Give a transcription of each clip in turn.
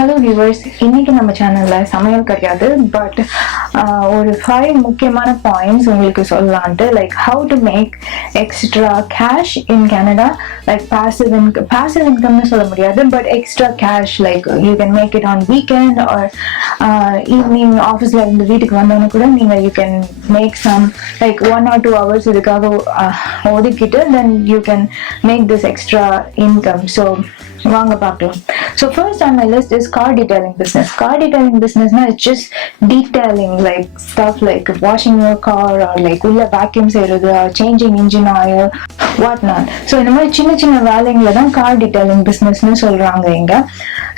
Hello viewers, இன்னைக்கு நம்ம சேனல்ல சமையல் கிடையாது, பட் ஒரு 5 முக்கியமான பாயிண்ட்ஸ் உங்களுக்கு சொல்லலான்ட்டு. Like how to make extra cash in Canada. Like passive இன்கம்னு சொல்ல முடியாது, but extra cash. Like you can make it on weekend or evening ஆஃபீஸ்ல இருந்து வீட்டுக்கு வந்தோன்னு கூட நீங்க you can make some like 1 or 2 hours இதுக்காக ஒதுக்கிட்டு then you can make this extra income. So வாங்க பார்க்கலாம். So first on my list is car detailing business. Car detailing business na it's just detailing like stuff like washing your car or like ulla vacuum செய்யறது or changing engine oil what not. So இந்த மாதிரி சின்ன சின்ன வேலைங்களை தான் car detailing business னு சொல்றாங்க இங்க.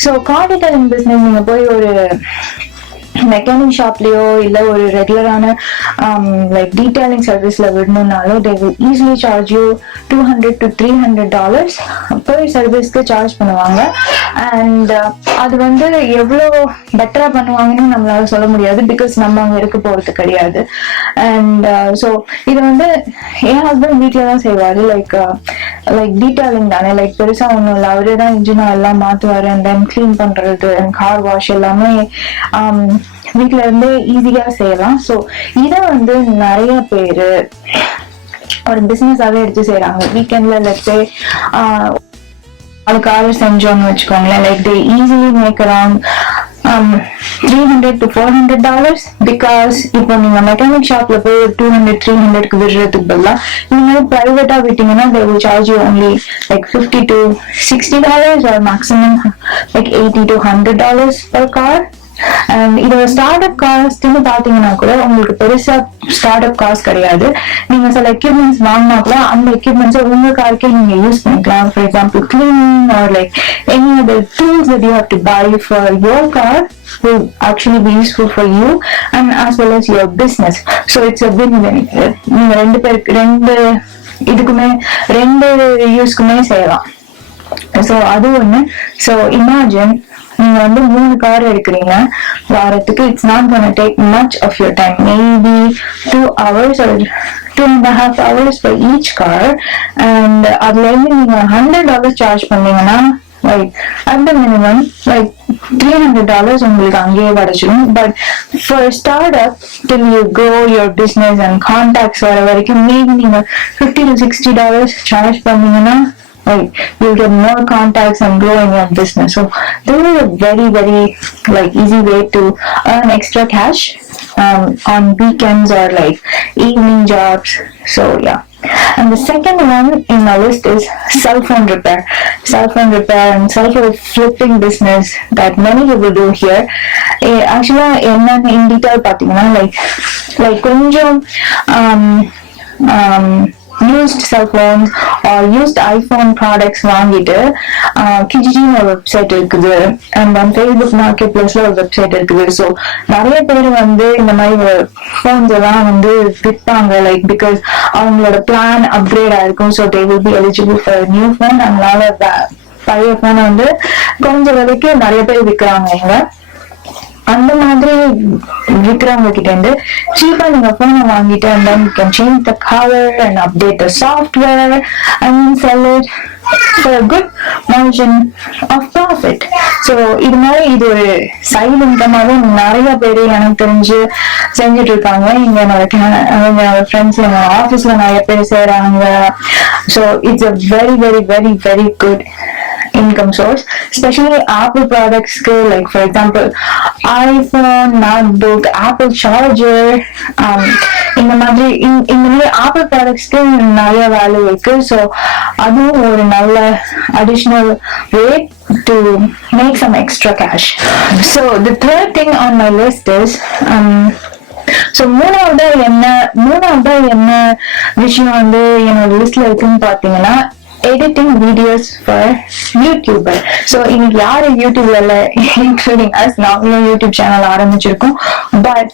So car detailing business நீங்க போய் ஒரு மெக்கானிக் ஷாப்லயோ இல்ல ஒரு ரெகுலரான லைக் டீடைலிங் சர்வீஸ்ல விடணும்னாலும் they will easily charge you $200 to $300 per சர்வீஸ்க்கு சார்ஜ் பண்ணுவாங்க. அண்ட் அது வந்து எவ்வளவு பெட்டரா பண்ணுவாங்கன்னு நம்மளால சொல்ல முடியாது, பிகாஸ் நம்ம அங்க இருக்க போறது கிடையாது. அண்ட் ஸோ இது வந்து என் ஹஸ்பண்ட் வீட்டுல தான் செய்வாரு. லைக் டீடைலிங் தானே, லைக் பெருசா ஒண்ணும் இல்லை, அவரே தான் இன்ஜின் எல்லாம் மாத்துவாரு அண்ட் தென் கிளீன் பண்றது அண்ட் கார் வாஷ் எல்லாமே வீட்டுல இருந்தே ஈஸியா செய்யலாம். ஸோ இத வந்து நிறைய பேரு ஒரு பிசினஸாவே எடுத்து செய்யறாங்க. வீக்கெண்ட்ல லெட்ஸே அதுக்காக செஞ்சோம்னு வச்சுக்கோங்களேன், like they easily make around $300 to $400. Because இப்போ நீங்க மெக்கானிக் ஷாப்ல போய் $200-300 விடுறதுக்கு பதிலா இந்த மாதிரி பிரைவேட்டா விட்டீங்கன்னா they will charge you only like $50 to $60 or maximum like $80 to $100 per car. அண்ட் இதோட ஸ்டார்ட் அப் காஸ்ட்னு பாத்தீங்கன்னா கூட உங்களுக்கு பெருசா ஸ்டார்ட் அப் காஸ்ட் கிடையாது. நீங்க சில எக்யூப்மெண்ட்ஸ் வாங்கினா கூட அந்த எக்யூப்மெண்ட்ஸை உங்க காருக்கே நீங்க யூஸ் பண்ணிக்கலாம். For example cleaning or like any other tools that you have to buy for your car will actually be useful for you and as well as your business. So it's a win-win. நீங்க ரெண்டு யூஸ்க்குமே செய்யலாம். ஸோ அது ஒண்ணு. So imagine நீங்க வந்து 3 car எடுக்கிறீங்க வாரத்துக்கு. It's not gonna take much of your time, maybe 2 hours or 2.5 hours for each car. And அதுல இருந்து நீங்க $100 சார்ஜ் பண்ணீங்கன்னா like at the minimum like $300 உங்களுக்கு அங்கேயே கிடைச்சிடும். But for start up till you grow your business and contacts வர வரைக்கும் மேபி நீங்க $50 to $60 சார்ஜ் பண்ணீங்கன்னா like you'll get more contacts and grow in your business. So this is a very like easy way to earn extra cash on weekends or like evening jobs. So yeah. And the second one in my list is cell phone repair and cell phone flipping business that many people do here. Actually in detail pathina like konjam used cell phones or used iPhone products வாங்கிட்டு கிஜிஜின்னு ஒரு வெப்சைட் இருக்குது and then Facebook மார்க்கெட்-பிளேஸ்ல ஒரு வெப்சைட் இருக்குது. ஸோ நிறைய பேர் வந்து இந்த மாதிரி ஃபோன்ஸ் எல்லாம் வந்து விற்பாங்க, லைக் பிகாஸ் அவங்களோட பிளான் அப்கிரேட் ஆயிருக்கும். So they will be eligible for new phone. அதனால பழைய போனை வந்து கொஞ்ச விலைக்கு நிறைய பேர் விற்கிறாங்க இங்க. அந்த மாதிரி விற்கிறவங்க கிட்ட இருந்து சீப்பா நீங்க போனை வாங்கிட்டு and then you can change the color and update the software and sell it for a good margin of profit. So இது மாதிரி இது ஒரு சைடு இன்கமாவே நிறைய பேரு எனக்கு தெரிஞ்சு செஞ்சுட்டு இருக்காங்க. இங்க என்னோட ஃப்ரெண்ட்ஸ் எங்க ஆபீஸ்ல நிறைய பேர் செய்யறாங்க. So it's a very good income source, especially Apple products like for example iPhone, MacBook, Apple charger. இந்த மாதிரி Apple products நிறைய வேல்யூ இருக்கு. ஸோ அதுவும் ஒரு நல்ல additional way to make some extra cash. So the third thing on my list is so மூணாவது என்ன விஷயம் வந்து என்னோட லிஸ்ட்ல இருக்குன்னு பாத்தீங்கன்னா editing videos for YouTuber. So இன்னைக்கு யாரு யூடியூப்ல இல்ல, including us, நாங்களும் யூடியூப் சேனல் ஆரம்பிச்சிருக்கோம். But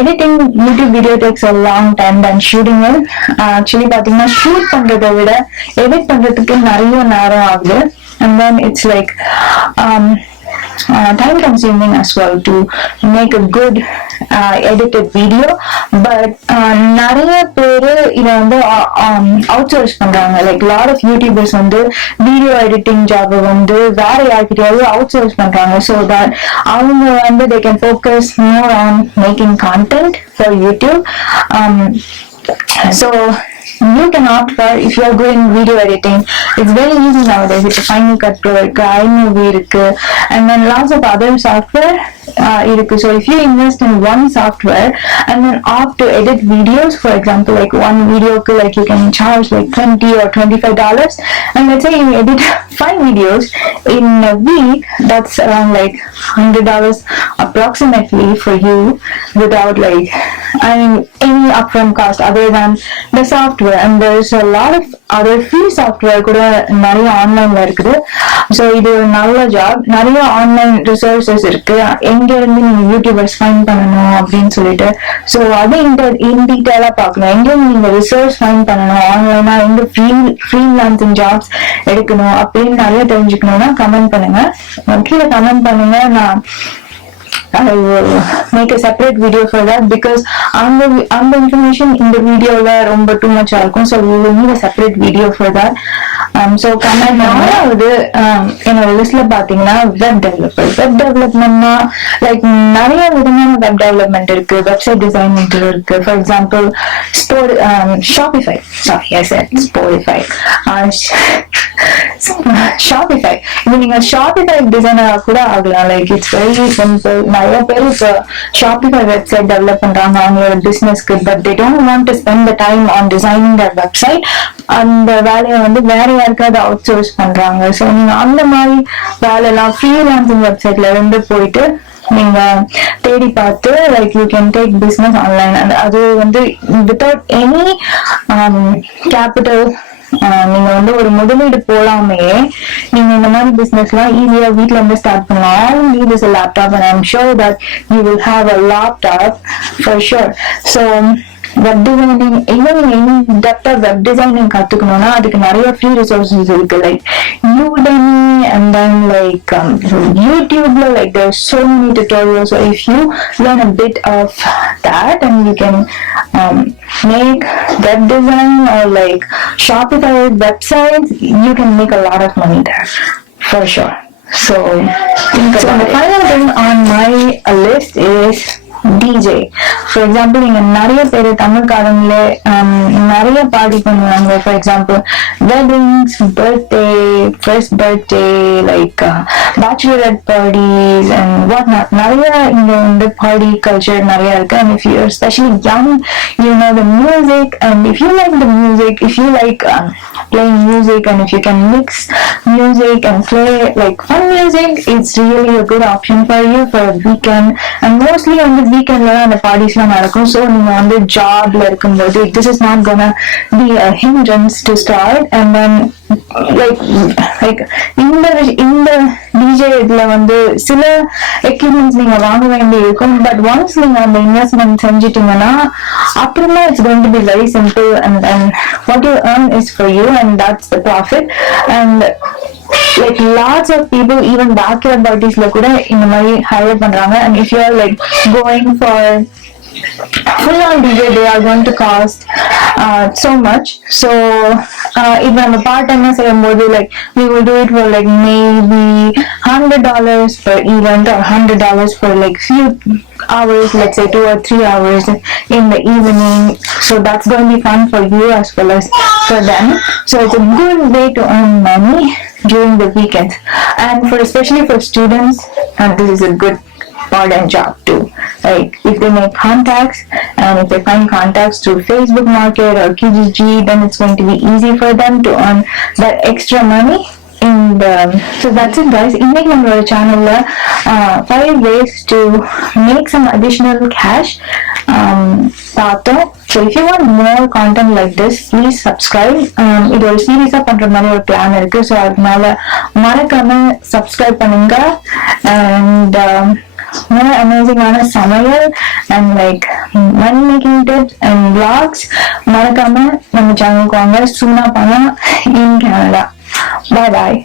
editing YouTube video takes a long time than shooting it. Actually பாத்தீங்கன்னா ஷூட் பண்றதை விட எடிட் பண்றதுக்கு நிறைய நேரம் ஆகுது. And then it's like time consuming as well to make a good edited video. But நிறைய பேரு இத வந்து அவுட் சோர்ஸ் பண்றாங்க. லைக் லாட் ஆஃப் யூடியூபர்ஸ் வந்து வீடியோ எடிட்டிங் ஜாப் வந்து வேற யார்கிட்டயாவது அவுட் சோர்ஸ் பண்றாங்க. ஸோ தட் அவங்க வந்து they can focus more on making content for YouTube. So you can opt for, if you are doing video editing, it's very easy nowadays. It's Final Cut Pro, iMovie, and then lots of other software. So if you invest in one software and then opt to edit videos, for example, like one video, like you can charge like $20 or $25, and let's say you edit 5 videos in a week, that's around like $100 approximately for you, without like any upfront cost other than the software. And there's a lot of other free software கூட நிறைய ஆன்லைன்ல இருக்குது. ஸோ இது ஒரு நல்ல ஜாப். நிறைய online resources இருக்கு, எங்க இருந்து நீங்க யூடியூபர்ஸ் ஃபைண்ட் பண்ணணும் அப்படின்னு சொல்லிட்டு. ஸோ அது இன் டீட்டெயிலா பார்க்கணும். எங்க நீங்க ரிசோர்ஸ் ஃபைண்ட் பண்ணணும் ஆன்லைனா, எங்க ஃப்ரீலான்சிங் ஜாப்ஸ் எடுக்கணும் அப்படின்னு நிறைய தெரிஞ்சுக்கணும்னா கமெண்ட் பண்ணுங்க. கீழே கமெண்ட் பண்ணுங்க. நான் I will make a separate video for that, because on the information in the video la romba too much irukkum. So we will need a separate video for that. So comment நாலாவது என்னோட லிஸ்ட்ல பாத்தீங்கன்னா web development na like நிறைய விதமான web development இருக்கு. Website designing இருக்கு. For example Shopify. Sorry, I said Spotify. Shopify. இப்போ நீங்க Shopify டிசைனர் கூட ஆகலாம். Like it's very simple. நிறைய பேர் இப்போ Shopify வெப்சைட் டெவலப் பண்றாங்க அவங்களோட பிசினஸ்க்கு. But they don't want to spend the time on designing their website. அந்த வேலையை வந்து வேற யாருக்காவது அவுட் சோர்ஸ் பண்றாங்க. ஸோ நீங்க அந்த மாதிரி வேலையெல்லாம் ஃப்ரீலான்சிங் வெப்சைட்ல இருந்து போயிட்டு நீங்க தேடி பார்த்து like you can take business online. அது வந்து வித்தவுட் எனி கேபிட்டல், நீங்க வந்து ஒரு முதலீடு போடாமே நீங்க இந்த மாதிரி பிசினஸ் எல்லாம் ஈஸியா வீட்ல இருந்து ஸ்டார்ட் பண்ணலாம். All you need is a laptop, and I'm sure that you will have a laptop for sure. So web designing, இன்னும் டெப்தா வெப் டிசைனிங் கத்துக்கணும்னா அதுக்கு நிறைய ஃப்ரீ ரிசோர்சஸ் இருக்கு. Like Udemy, and then like YouTubeல like there's so many tutorials. So if you learn a bit of that, and you can make web design or like Shopify websites, you can make a lot of money there for sure. So the final thing on my list is DJ. For example, நீங்க நிறைய பேர் தமிழ்காரங்களே நிறைய பார்ட்டி பண்ணுவாங்க. For example weddings, birthday, first birthday, like bachelorette parties and what not. நிறைய இங்க வந்து party culture நிறைய இருக்கு. And if you are specially young, you know the music, and if you like the music, if you like playing music, and if you can mix music and play like fun music, it's really a good option for you for a weekend. And mostly on the weekend la and the parties la nadakum. So neenga on the job la irukumbodhu this is not gonna be a hindrance to start. And then like in the DJ இதுல வந்து சில எக்யூப்மெண்ட்ஸ் நீங்க வாங்க வேண்டி இருக்கும். But once நீங்க அந்த இன்வெஸ்ட்மெண்ட் செஞ்சிட்டீங்கன்னா அப்புறமா it's going to be very simple. And then what you earn is for you, and that's the profit. And like lots of people, even backyard parties la kuda இந்த மாதிரி ஹையர் பண்றாங்க. And if you are like going for full on DJ, they are going to cost so much. So if I'm a part-time செய்யும்போது like we will do it for like maybe $100 per event, or $100 for like few hours, let's say 2 or 3 hours in the evening. So that's going to be fun for you as well as for them. So it's a good way to earn money during the weekends. And for especially for students, and this is a good part-time job too. Like if they make contacts, and if they find contacts through Facebook Market or Kijiji, then it's going to be easy for them to earn that extra money. So that's it, guys. இன்னைக்கு நம்மளோட சேனல்ல 5 ways to make some additional cash பார்த்தோம். So if you want more content like this, please subscribe. இது ஒரு சீரியஸா பண்ற மாதிரி ஒரு பிளான் இருக்கு. ஸோ அதனால மறக்காம சப்ஸ்கிரைப் பண்ணுங்க. And more amazing ஆன சமையல் and like money making tips and vlogs மறக்காம நம்ம சேனலுக்கு வாங்க. சூனா பணம் in Canada. Bye bye.